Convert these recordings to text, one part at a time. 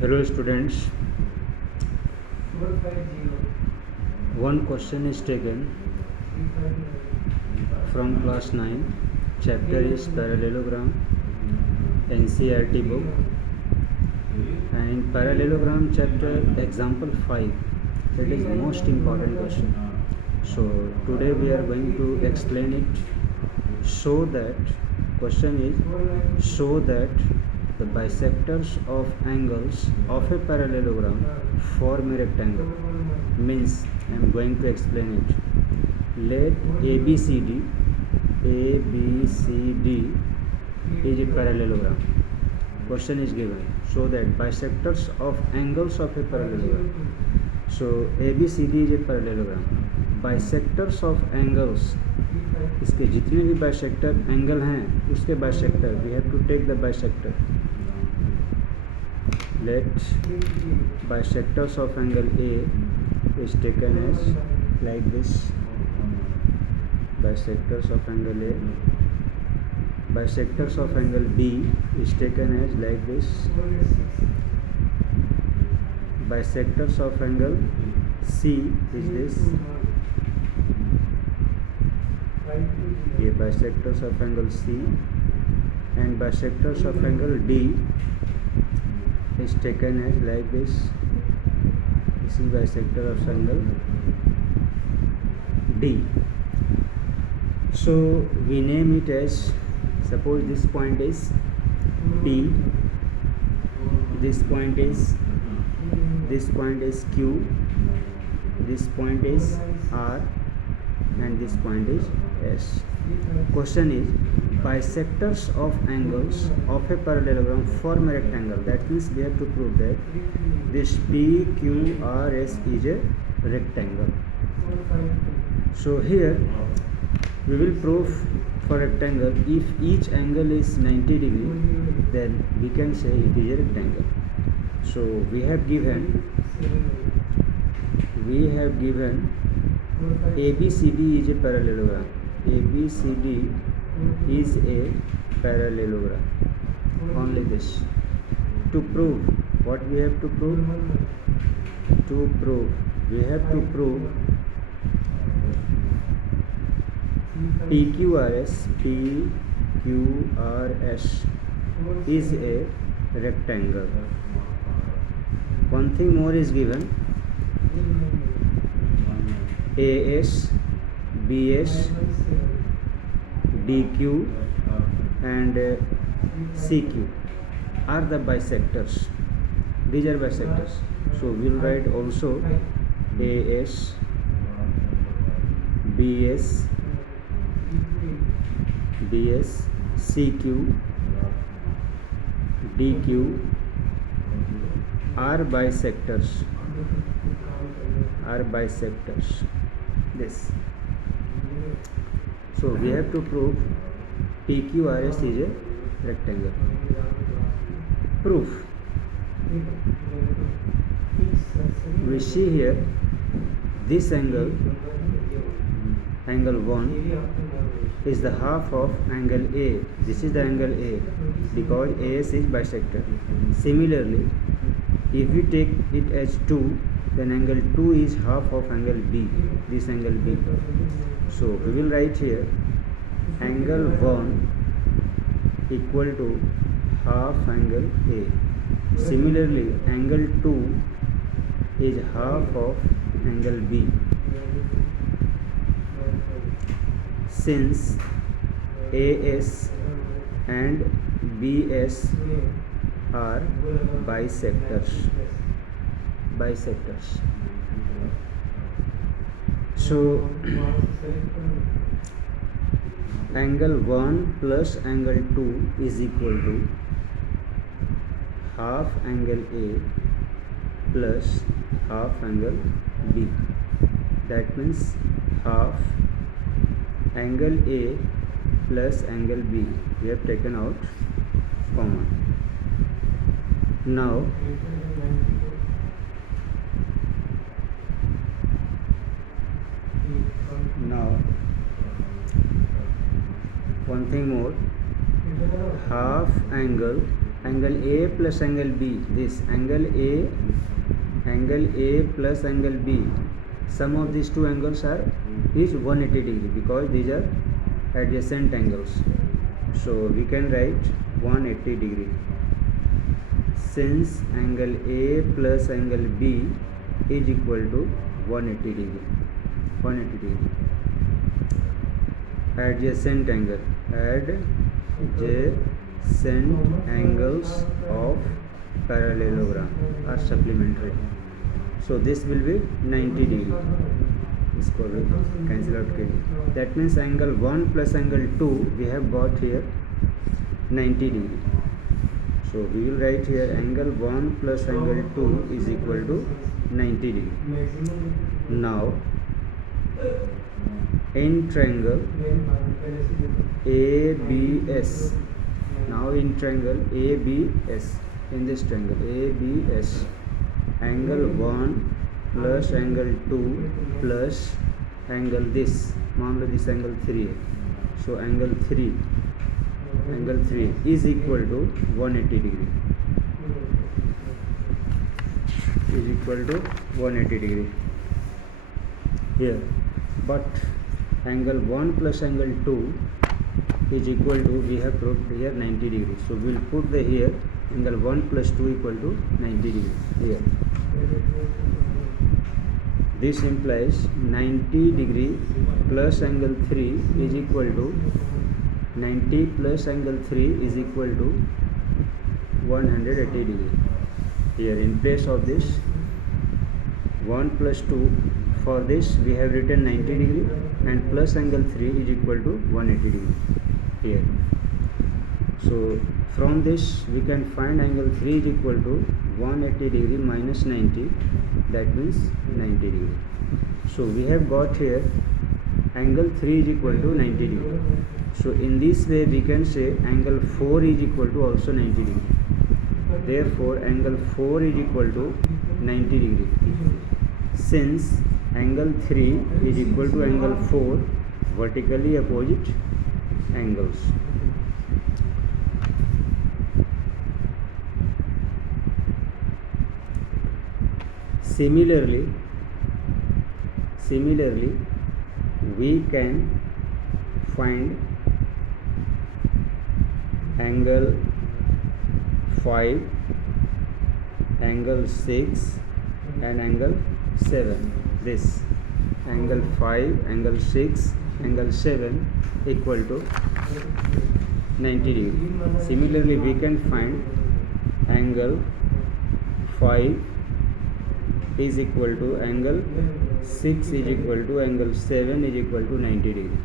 Hello students, one question is taken from class 9, chapter is parallelogram, NCERT book, and in parallelogram chapter example 5, it is most important question. So today we are going to explain it so that question is show that the bisectors of angles of a parallelogram form a rectangle. Means I am going to explain it. Let ABCD is a parallelogram. Question is given. Show that bisectors of angles of a parallelogram. So ABCD is a parallelogram. Bisectors of angles, इसके जितने भी bisector angle हैं उसके bisector we have to take the bisector. Let bisectors of angle A is taken as like this. Bisectors of angle A. Bisectors of angle B is taken as like this. Bisectors of angle C is this. ये bisectors of angle C and bisectors of angle D is taken as like this. This is bisector of angle D. So we name it as, suppose this point is P, this point is Q, this point is R, and this point is S. Question is bisectors of angles of a parallelogram form a rectangle. That means we have to prove that this PQRS is a rectangle. So here we will prove for rectangle if each angle is 90 degree, then we can say it is a rectangle. So we have given ABCD is a parallelogram. ABCD is a parallelogram. Only this. To prove, what we have to prove? We have to prove PQRS is a rectangle. One thing more is given. AS, BS, DQ and CQ are the bisectors. These are bisectors. So we will write also AS, BS, CQ, DQ are bisectors. This. So we have to prove PQRS is a rectangle. Proof. We see here this angle 1 is the half of angle A. This is the angle A because AS is bisector. Similarly, if we take it as 2, then angle 2 is half of angle B, this angle B. So we will write here angle 1 equal to half angle A. Similarly, angle 2 is half of angle B. Since AS and BS are bisectors. So angle 1 plus angle 2 is equal to half angle A plus half angle B. That means half angle A plus angle B. We have taken out common. Now one thing more, half angle angle A plus angle B, this angle A plus angle B, sum of these two angles is 180 degree because these are adjacent angles. So we can write 180 degree. Since angle A plus angle B is equal to 180 degree. Adjacent angles of parallelogram are supplementary. So this will be 90 degree. इसको cancel out करिए. That means angle 1 plus angle 2 we have got here 90 degree. So we will write here angle 1 plus angle 2 is equal to 90 degree. Now in triangle ABS, in this triangle ABS, angle 1 plus angle 2 plus angle this, मान लो this angle 3 है, so angle 3 is equal to 180 degree, here. But angle 1 plus angle 2 is equal to, we have put here 90 degree, so we will put the here angle 1 plus 2 equal to 90 degree here. This implies 90 degree plus angle 3 is equal to 90 plus angle 3 is equal to 180 degree. Here in place of this 1 plus 2, for this we have written 90 degree and plus angle 3 is equal to 180 degree here. So from this we can find angle 3 is equal to 180 degree minus 90, that means 90 degree. So we have got here angle 3 is equal to 90 degree. So in this way we can say angle 4 is equal to also 90 degree. Therefore angle 4 is equal to 90 degree. Since angle 3 is equal to angle 4, vertically opposite angles. Similarly we can find angle 5, angle 6 and angle 7. This angle 5, angle 6, angle 7 equal to 90 degree. Similarly we can find angle 5 is equal to angle 6 is equal to angle 7 is equal to 90 degree.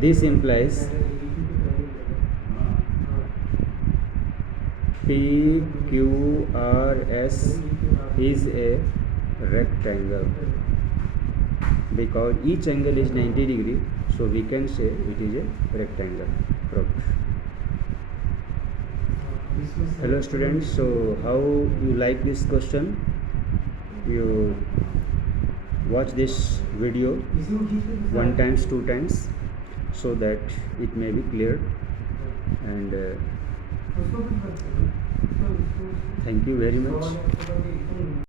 This implies PQRS is a rectangle because each angle is 90 degree, so we can say it is a rectangle. Hello students, so how you like this question? You watch this video 1 times 2 times so that it may be clear, and thank you very much.